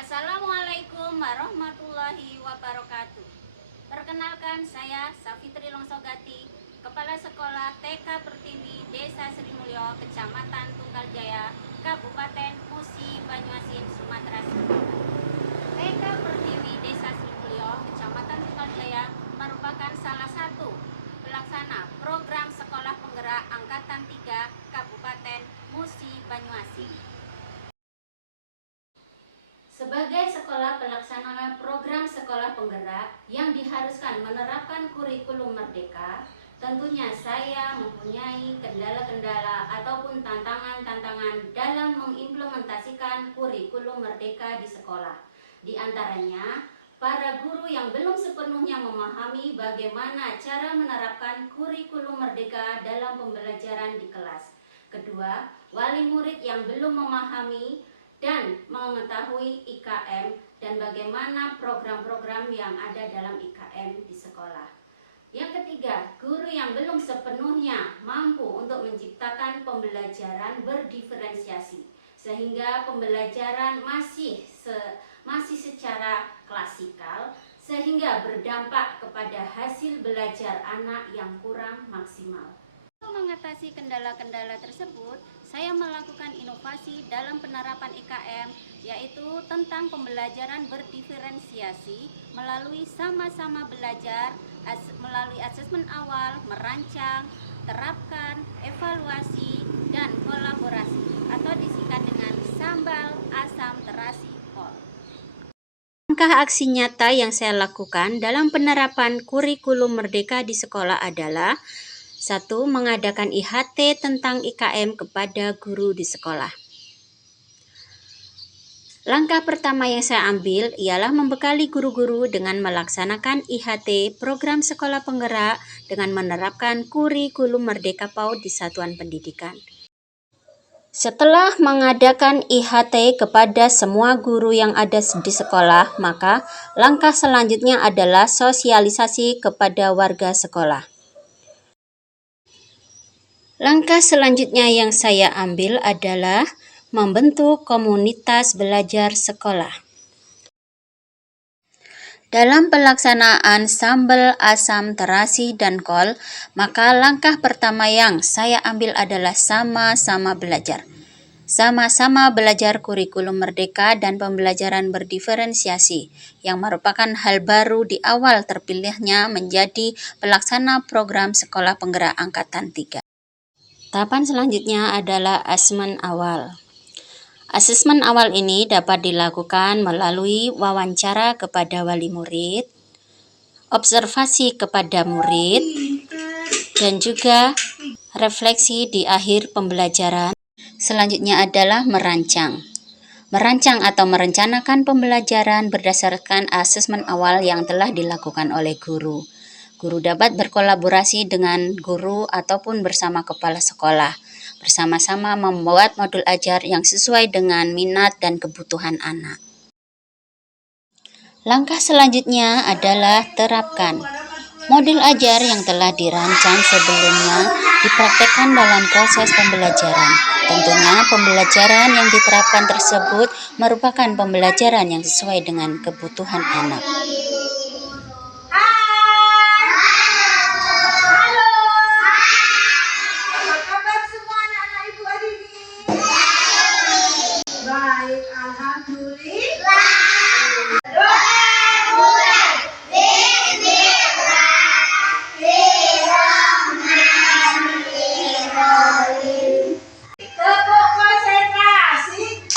Assalamualaikum warahmatullahi wabarakatuh. Perkenalkan, saya Safitri Longsogati, Kepala Sekolah TK Pertiwi Desa Sri Mulyo, Kecamatan Tunggaljaya, Kabupaten Musi Banyuasin, Sumatera Selatan. TK Pertiwi Desa Sri Mulyo, Kecamatan Tunggaljaya merupakan salah satu pelaksana program Sekolah Penggerak Angkatan 3 Kabupaten Musi Banyuasin. Sebagai sekolah pelaksana program sekolah penggerak yang diharuskan menerapkan kurikulum merdeka, tentunya saya mempunyai kendala-kendala ataupun tantangan-tantangan dalam mengimplementasikan kurikulum merdeka di sekolah. Di antaranya, para guru yang belum sepenuhnya memahami bagaimana cara menerapkan kurikulum merdeka dalam pembelajaran di kelas. Kedua, wali murid yang belum memahami dan mengetahui IKM dan bagaimana program-program yang ada dalam IKM di sekolah. Yang ketiga, guru yang belum sepenuhnya mampu untuk menciptakan pembelajaran berdiferensiasi sehingga pembelajaran masih secara klasikal sehingga berdampak kepada hasil belajar anak yang kurang maksimal. Untuk mengatasi kendala-kendala tersebut, saya melakukan inovasi dalam penerapan IKM, yaitu tentang pembelajaran berdiferensiasi melalui sama-sama belajar, melalui asesmen awal, merancang, terapkan, evaluasi, dan kolaborasi, atau disingkat dengan SAMBAL, ASAM, TERASI, POL. Langkah aksi nyata yang saya lakukan dalam penerapan kurikulum merdeka di sekolah adalah: 1. Mengadakan IHT tentang IKM kepada guru di sekolah. Langkah pertama yang saya ambil ialah membekali guru-guru dengan melaksanakan IHT program sekolah penggerak dengan menerapkan kurikulum Merdeka PAUD di satuan pendidikan. Setelah mengadakan IHT kepada semua guru yang ada di sekolah, maka langkah selanjutnya adalah sosialisasi kepada warga sekolah. Langkah selanjutnya yang saya ambil adalah membentuk komunitas belajar sekolah. Dalam pelaksanaan SAMBAL, ASAM, TERASI, dan KOL, maka langkah pertama yang saya ambil adalah sama-sama belajar. Sama-sama belajar kurikulum merdeka dan pembelajaran berdiferensiasi, yang merupakan hal baru di awal terpilihnya menjadi pelaksana program Sekolah Penggerak Angkatan 3. Tahapan selanjutnya adalah asesmen awal. Asesmen awal ini dapat dilakukan melalui wawancara kepada wali murid, observasi kepada murid, dan juga refleksi di akhir pembelajaran. Selanjutnya adalah merancang. Merancang atau merencanakan pembelajaran berdasarkan asesmen awal yang telah dilakukan oleh guru. Guru dapat berkolaborasi dengan guru ataupun bersama kepala sekolah, bersama-sama membuat modul ajar yang sesuai dengan minat dan kebutuhan anak. Langkah selanjutnya adalah terapkan. Modul ajar yang telah dirancang sebelumnya dipraktekkan dalam proses pembelajaran. Tentunya pembelajaran yang diterapkan tersebut merupakan pembelajaran yang sesuai dengan kebutuhan anak. Baik, alhamdulillah. Tepuk konsentrasi.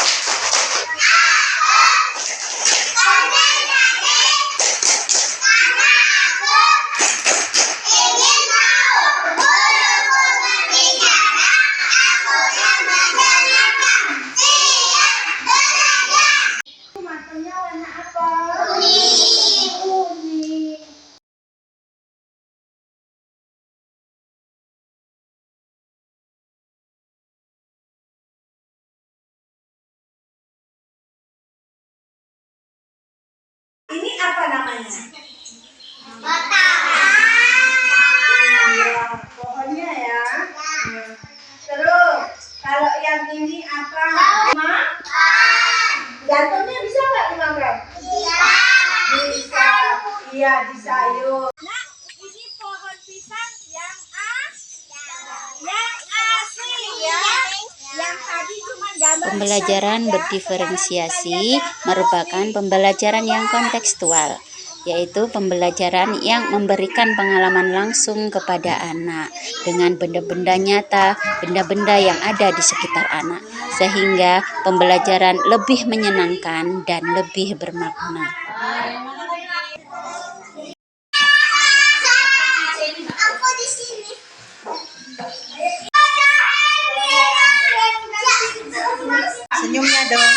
Matanya warna apa? Kuning. Ini apa namanya? Ya, pohonnya ya. Terus, kalau yang ini apa? Jantungnya bisa nggak jadi sayur. Ini pohon pisang yang asli ya. Yang tadi cuma gambar. Pembelajaran berdiferensiasi merupakan pembelajaran yang kontekstual, yaitu pembelajaran yang memberikan pengalaman langsung kepada anak dengan benda-benda nyata, benda-benda yang ada di sekitar anak, sehingga pembelajaran lebih menyenangkan dan lebih bermakna. Aku di sini. Senyumnya dong.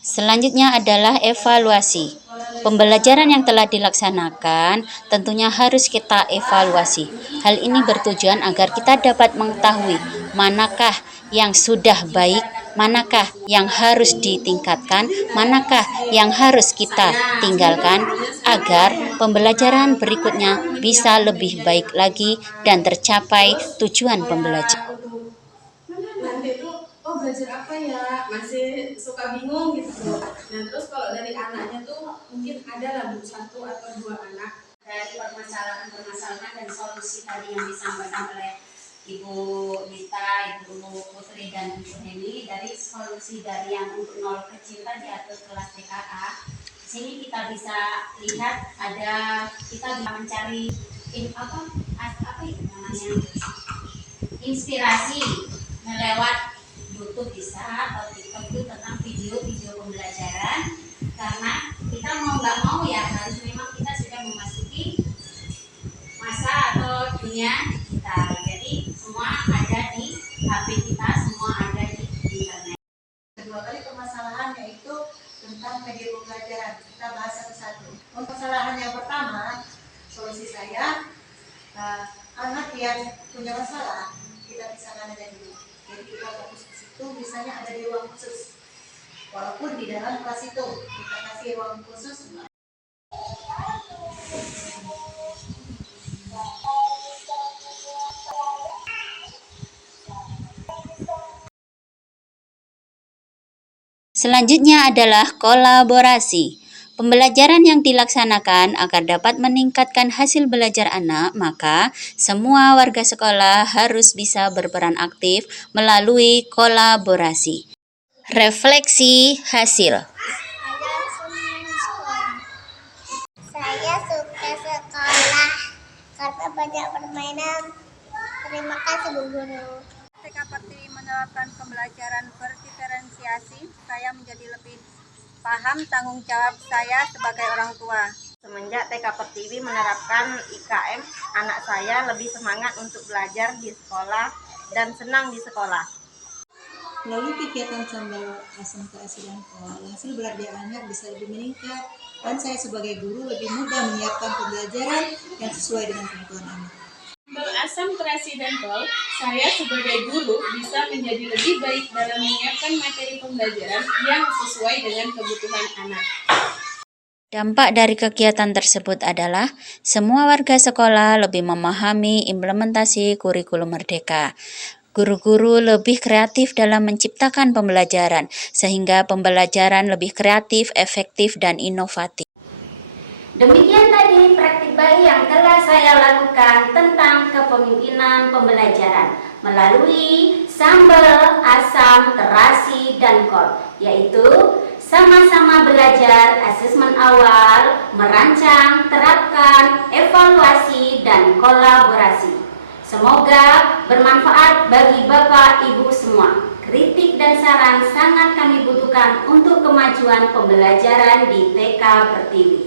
Selanjutnya adalah evaluasi. Pembelajaran yang telah dilaksanakan tentunya harus kita evaluasi. Hal ini bertujuan agar kita dapat mengetahui manakah yang sudah baik, manakah yang harus ditingkatkan, manakah yang harus kita tinggalkan, agar pembelajaran berikutnya bisa lebih baik lagi dan tercapai tujuan pembelajaran. Nanti itu belajar apa ya, masih suka bingung gitu. Nah terus kalau dari anaknya tuh mungkin ada lah Bu, 1 atau 2 anak. Dari permasalahan dan solusi tadi yang disampaikan oleh Ibu Dita, Ibu Putri, dan Ibu Heni, dari solusi dari yang untuk 0 kecil tadi atau kelas TKA. Sini kita bisa lihat kita bisa mencari apa itu namanya, inspirasi melewat YouTube bisa atau TikTok itu tentang video-video pembelajaran, karena kita mau nggak mau ya harus memang kita sudah memasuki masa atau dunia digital. Jadi semua ada di HP kita, semua ada di internet. Kedua kali permasalahan yaitu tentang media pembelajaran. Kita bahas satu-satu. Permasalahan yang pertama, solusi saya, anak yang punya masalah kita pisahkan aja dulu. Jadi kita fokus ke situ, misalnya ada di ruang khusus. Walaupun di dalam kelas itu kita kasih ruang khusus. Selanjutnya adalah kolaborasi. Pembelajaran yang dilaksanakan agar dapat meningkatkan hasil belajar anak, maka semua warga sekolah harus bisa berperan aktif melalui kolaborasi. Refleksi hasil. Saya suka sekolah karena banyak permainan. Terima kasih Bu Guru. TK Pertiwi menerapkan pembelajaran berdiferensiasi, saya menjadi lebih paham tanggung jawab saya sebagai orang tua. Semenjak TK Pertiwi menerapkan IKM, anak saya lebih semangat untuk belajar di sekolah dan senang di sekolah. Melalui kegiatan sambal SMK dan kol, hasil belajar anak bisa lebih meningkat dan saya sebagai guru lebih mudah menyiapkan pembelajaran yang sesuai dengan kebutuhan anak. Asam terasi dan kol, saya sebagai guru bisa menjadi lebih baik dalam menyiapkan materi pembelajaran yang sesuai dengan kebutuhan anak. Dampak dari kegiatan tersebut adalah semua warga sekolah lebih memahami implementasi kurikulum merdeka. Guru-guru lebih kreatif dalam menciptakan pembelajaran, sehingga pembelajaran lebih kreatif, efektif, dan inovatif. Demikian tadi praktik baik yang telah saya lakukan tentang kepemimpinan pembelajaran melalui sambal, asam, terasi, dan kol, yaitu sama-sama belajar, asesmen awal, merancang, terapkan, evaluasi, dan kolaborasi. Semoga bermanfaat bagi Bapak Ibu semua. Kritik dan saran sangat kami butuhkan untuk kemajuan pembelajaran di TK Pertiwi.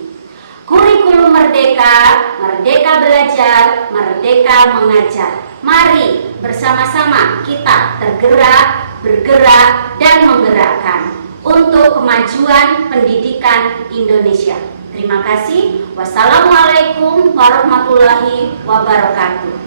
Kurikulum merdeka, merdeka belajar, merdeka mengajar. Mari bersama-sama kita tergerak, bergerak, dan menggerakkan untuk kemajuan pendidikan Indonesia. Terima kasih. Wassalamualaikum warahmatullahi wabarakatuh.